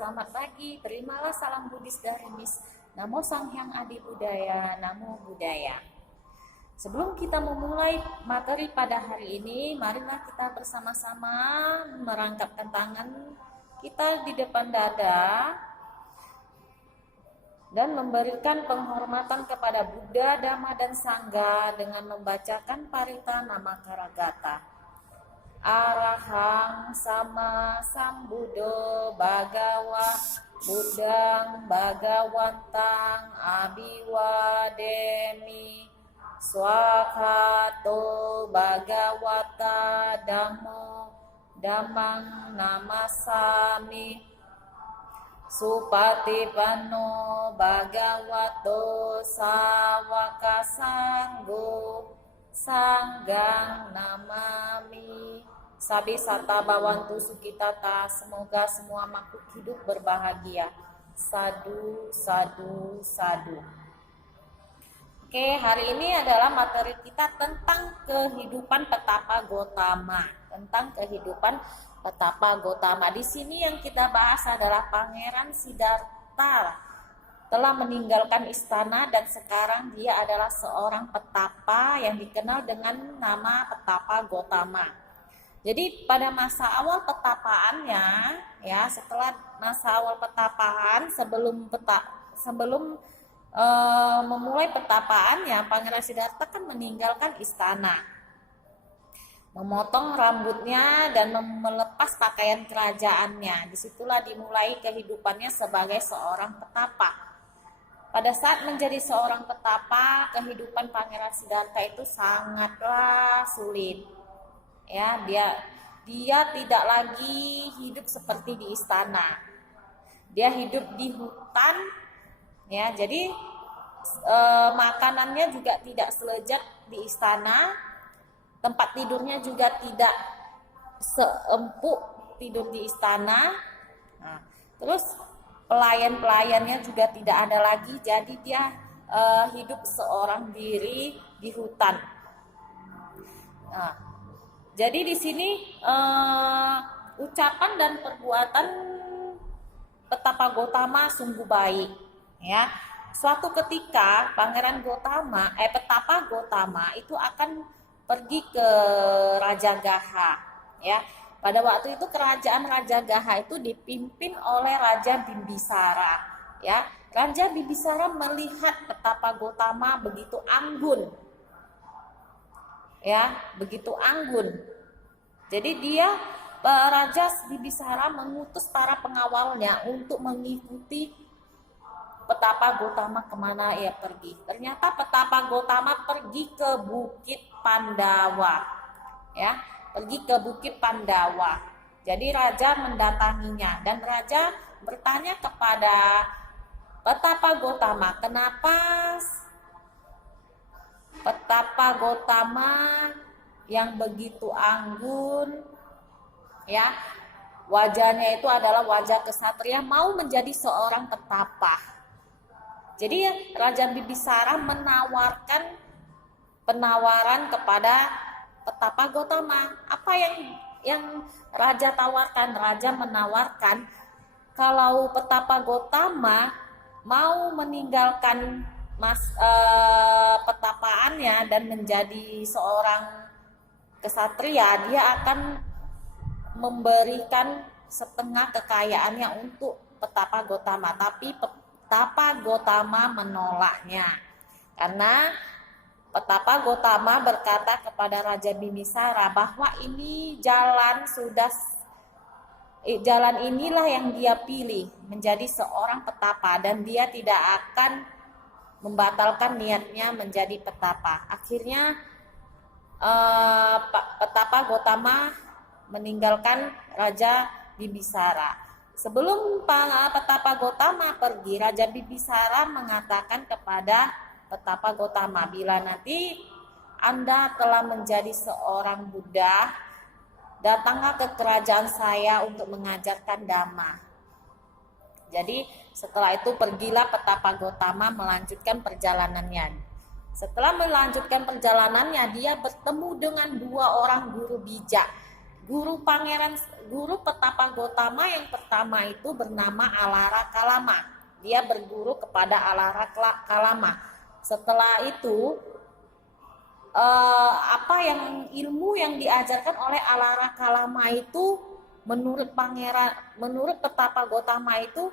selamat pagi. Terimalah salam Buddhis dari Miss. Namo Sang Hyang Adi Budaya, Namo Buddhaya. Sebelum kita memulai materi pada hari ini, marilah kita bersama-sama merangkapkan tangan kita di depan dada dan memberikan penghormatan kepada Buddha, Dhamma, dan Sangha dengan membacakan Parita Namakara Gata. Arahang sama Sambuddho Bhagawa Buddhang Bhagawantang Abiwademi Swakato Bhagawata Dhammo Dhammang Namasami Supatipanno Bhagavato Sawaka Sanggo Sanggang namami. Sabi sata bawantu sukitata. Semoga semua makhluk hidup berbahagia. Sadu, sadu, sadu. Oke, hari ini adalah materi kita tentang kehidupan Petapa Gotama. Tentang kehidupan Petapa Gotama. Di sini yang kita bahas adalah Pangeran Siddhartha telah meninggalkan istana dan sekarang dia adalah seorang petapa yang dikenal dengan nama Petapa Gotama. Jadi pada masa awal petapaannya, ya setelah masa awal petapaan sebelum memulai petapaannya, Pangeran Siddhartha kan meninggalkan istana, memotong rambutnya dan melepas pakaian kerajaannya. Disitulah dimulai kehidupannya sebagai seorang petapa. Pada saat menjadi seorang petapa, kehidupan Pangeran Siddhartha itu sangatlah sulit. Ya, dia tidak lagi hidup seperti di istana. Dia hidup di hutan. Ya, jadi makanannya juga tidak selezat di istana. Tempat tidurnya juga tidak seempuk tidur di istana. Nah, terus pelayan-pelayannya juga tidak ada lagi, jadi dia hidup seorang diri di hutan. Nah, jadi di sini ucapan dan perbuatan Petapa Gotama sungguh baik. Ya, suatu ketika Petapa Gotama itu akan pergi ke Raja Gaha. Ya. Pada waktu itu kerajaan Raja Gaha itu dipimpin oleh Raja Bimbisara. Ya, Raja Bimbisara melihat Petapa Gotama begitu anggun. Ya, begitu anggun. Jadi Raja Bimbisara mengutus para pengawalnya untuk mengikuti Petapa Gotama kemana ia pergi. Ternyata Petapa Gotama pergi ke Bukit Pandawa. Ya, pergi ke Bukit Pandawa. Jadi raja mendatanginya dan raja bertanya kepada Petapa Gotama, kenapa Petapa Gotama yang begitu anggun, ya, wajahnya itu adalah wajah kesatria, mau menjadi seorang petapa. Jadi Raja Bimbisara menawarkan penawaran kepada Petapa Gotama. Apa yang raja tawarkan? Raja menawarkan kalau Petapa Gotama mau meninggalkan petapaannya dan menjadi seorang kesatria, dia akan memberikan setengah kekayaannya untuk Petapa Gotama. Tapi Petapa Gotama menolaknya karena Petapa Gotama berkata kepada Raja Bimbisara bahwa jalan inilah yang dia pilih menjadi seorang petapa dan dia tidak akan membatalkan niatnya menjadi petapa. Akhirnya Petapa Gotama meninggalkan Raja Bimbisara. Sebelum Petapa Gotama pergi, Raja Bimbisara mengatakan kepada Petapa Gotama, bila nanti Anda telah menjadi seorang Buddha, datanglah ke kerajaan saya untuk mengajarkan Dhamma. Jadi setelah itu pergilah Petapa Gotama melanjutkan perjalanannya. Setelah melanjutkan perjalanannya, dia bertemu dengan dua orang guru bijak Guru Petapa Gotama yang pertama itu bernama Alara Kalama. Dia berguru kepada Alara Kalama. Setelah itu ilmu yang diajarkan oleh Alara Kalama itu menurut Petapa Gotama itu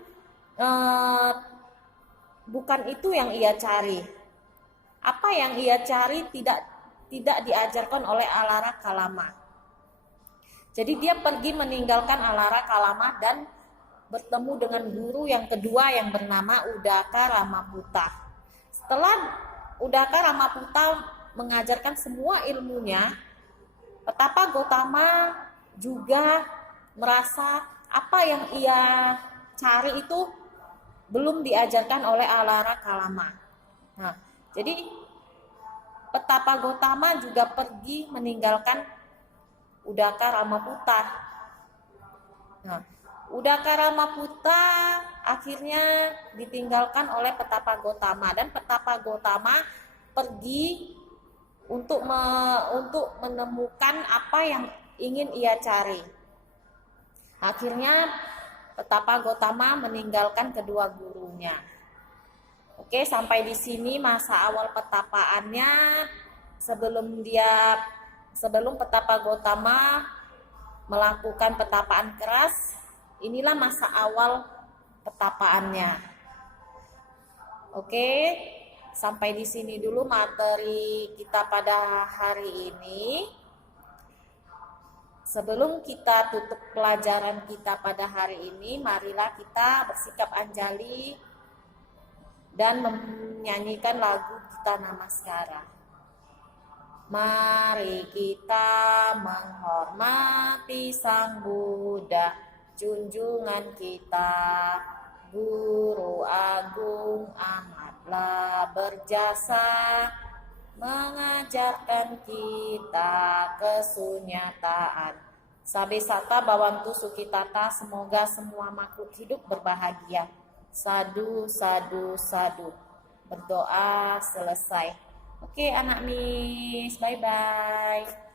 bukan itu yang ia cari. Apa yang ia cari tidak diajarkan oleh Alara Kalama. Jadi dia pergi meninggalkan Alara Kalama dan bertemu dengan guru yang kedua yang bernama Udaka Ramaputta. Setelah Udaka Ramaputta mengajarkan semua ilmunya, Petapa Gotama juga merasa apa yang ia cari itu belum diajarkan oleh Alara Kalama. Nah, jadi Petapa Gotama juga pergi meninggalkan Udaka Ramaputta. Nah, Udaka Ramaputta akhirnya ditinggalkan oleh Petapa Gotama dan Petapa Gotama pergi untuk menemukan apa yang ingin ia cari. Akhirnya Petapa Gotama meninggalkan kedua gurunya. Oke, sampai di sini masa awal petapaannya sebelum Petapa Gotama melakukan petapaan keras. Inilah masa awal petapaannya. Oke, sampai di sini dulu materi kita pada hari ini. Sebelum kita tutup pelajaran kita pada hari ini, marilah kita bersikap anjali dan menyanyikan lagu kita Namaskara. Mari kita menghormati Sang Buddha, junjungan kita, Guru Agung amatlah berjasa, mengajarkan kita kesunyataan. Sabe sata bawantu sukitata, semoga semua makhluk hidup berbahagia. Sadu, sadu, sadu. Berdoa selesai. Oke anak Miss, bye-bye.